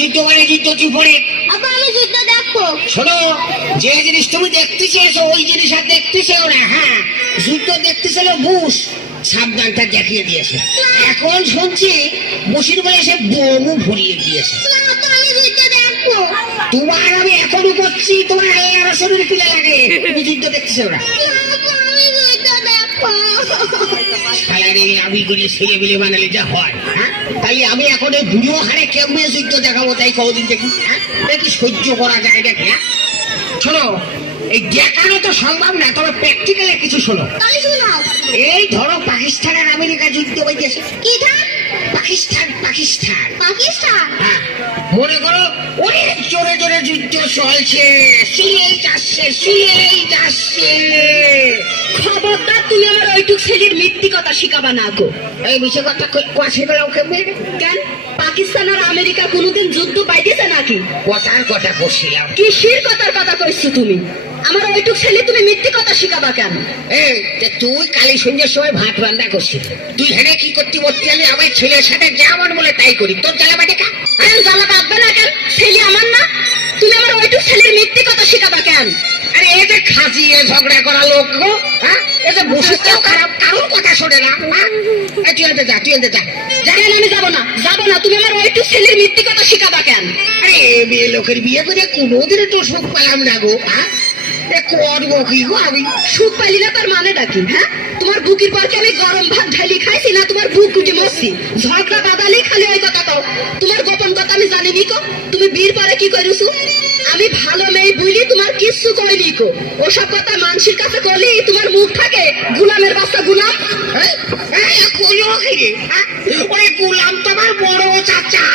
যুদ্ধ মানে যুদ্ধ চুপ পড়ে। আব্বা আমি যুদ্ধ দেখবো। শোনো, যে জিনিস তুমি দেখতে চেয়েছো ওই জিনিস আর দেখতে চেও না। হ্যাঁ, যুদ্ধ দেখতে ছিল বুশ, সাবধানটা দেখিয়ে দিয়েছে। এখন শুনছি বসির বলে এসে বউ ভরিয়ে দিয়েছে। আব্বা আমি যুদ্ধ দেখবো। তোমার আমি এখনো করছি, তোমার আল্লাহ রসুলের পিলে লাগে, তুমি যুদ্ধ দেখতেছো না। আব্বা আমি যুদ্ধ দেখবো। সালারে আমি করে ছেলে মিলে বানালে যা হয়। হ্যাঁ, তাই আমি এখন এই বুড়ো হারে কেমনে যুদ্ধ দেখাবো তাই কদিন দেখি। হ্যাঁ, দেখি সহ্য করা যায় নাকি। হ্যাঁ, শোনো, এই দেখানো তো সম্ভব না, তবে প্র্যাকটিক্যালি কিছু শোনো। তাহলে শোনাও। এই ধরো পাকিস্তান আর আমেরিকা যুদ্ধ হইতেছে। কি ধান? পাকিস্তান পাকিস্তান পাকিস্তান। হ্যাঁ, মনে করো অনেক জোরে জোরে যুদ্ধ চলছে, সিলেই যাচ্ছে। খবরদার তুমি আমার ওইটুক ছেলের মিথ্যি কথা শিখাবা না গো। এই মিছে কথা কোয়াশে গেল কেমনে? কেন পাকিস্তান আর আমেরিকা কোনোদিন যুদ্ধ পাইতেছে নাকি? কথার কথা বসছিলাম। কিসের কথার কথা কইছো তুমি? আমার ওইটুক ছেলে তুমি মিথ্যি কথা শিখাবা কেন? এই তুই কালী সন্ধ্যের সময় ভাত রান্না করছিস, তুই হেনে কি করতে বলতে গেলে আমার ছেলের সাথে যা মন বলে তাই করি, তোর জ্বালা বাটে কা? কেন জ্বালা বাঁধবে না কেন? ছেলে আমার না, তুমি আমার ওইটুক ছেলের মিথ্যি কথা শিখাবা কেন? আরে এই যে খাজিয়ে ঝগড়া করা লোক গো, হ্যাঁ, এই যে বসুতেও খারাপ, কারোর কথা শোনে না। হ্যাঁ, তুই এনতে যা। কেন আমি যাবো না? তুমি আমার ওইটুক ছেলের মিথ্যি কথা শিখাবা কেন? আরে মেয়ে লোকের বিয়ে করে কোনোদিনও তো সুখ পেলাম না গো। হ্যাঁ, করবো কি গো আমি? সুখ পাইলি না তার মানেটা কি? হ্যাঁ, তোমার বুকের পর কি আমি গরম ভাত ঢালি খাইছি না তোমার বুক গুটি মরছি? ঝগড়া বাদালি খালি ওই কথা কও। তোমার গোপন কথা আমি জানি নি কো। তুমি বিয়ের পরে কি করিস? আমি ভালো মেয়ে বুঝলি তোমার কিচ্ছু কইনি কো। ওসব কথা মানুষের কাছে করলি তোমার মুখ থাকে গুলামের বাচ্চা গুলাম। ওই গুলাম তোমার বড় চাচা,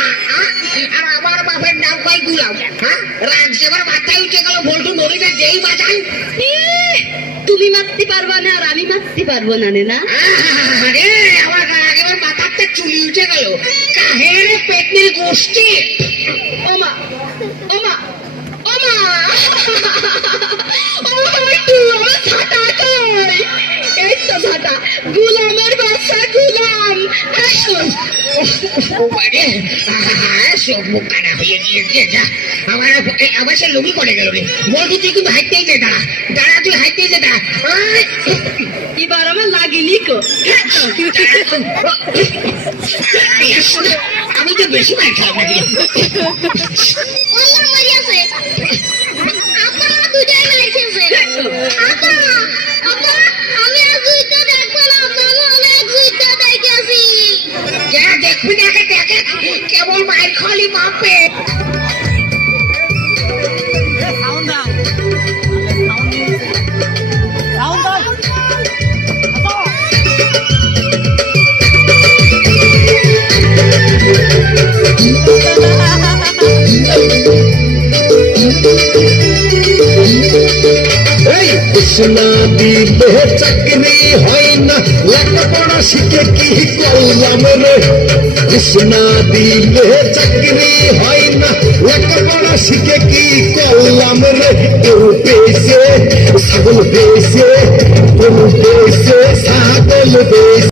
আর আমার বাপের নাম কয় গুলাম। হ্যাঁ, রাগ সেবার মাথায় উঠে গেল, বলতো নদীটা যেই বাজায়। তুমি মারতে পারবা না আর আমি মারতে পারবো না না? আরে আমার রাগ এবার মাথাতে চুলি উঠে গেল। কাহের পেটনির গোষ্ঠী। ওমা ওমা ওমা এই তো ঝাঁটা গুলামের বাচ্চা গুলাম। সব মুখ কানা হয়ে গিয়েছে। যা আমার সে লুবি করে গেল রে। বলছি তুই কিন্তু হাইতেই যে দাঁড়া তুই হাইতেই যে দাঁড়া। এবার আমার লাগেনি কো। আমি তো বেশি মার খাওয়া নাকি। ওল্লা মরিয়াছে। আব্বা দুটাই মেরেছে। আব্বা আমি আর যুদ্ধ দেখবো না। আব্বা আমি অনেক যুদ্ধ দেখেছি। যা দেখবি দেখে কেবল মায়ের খালি বাপে। কৃষ্ণা দিলে চাকরি হয় না, লেখাপড়া শিখে কি করলাম রে? কৃষ্ণা দিলে চাকরি হয় না, লেখাপড়া শিখে কি করলাম রে? কেউ পেয়েছে ছাগল পেয়েছে, গরু পেয়েছে ছাগল পেয়েছে।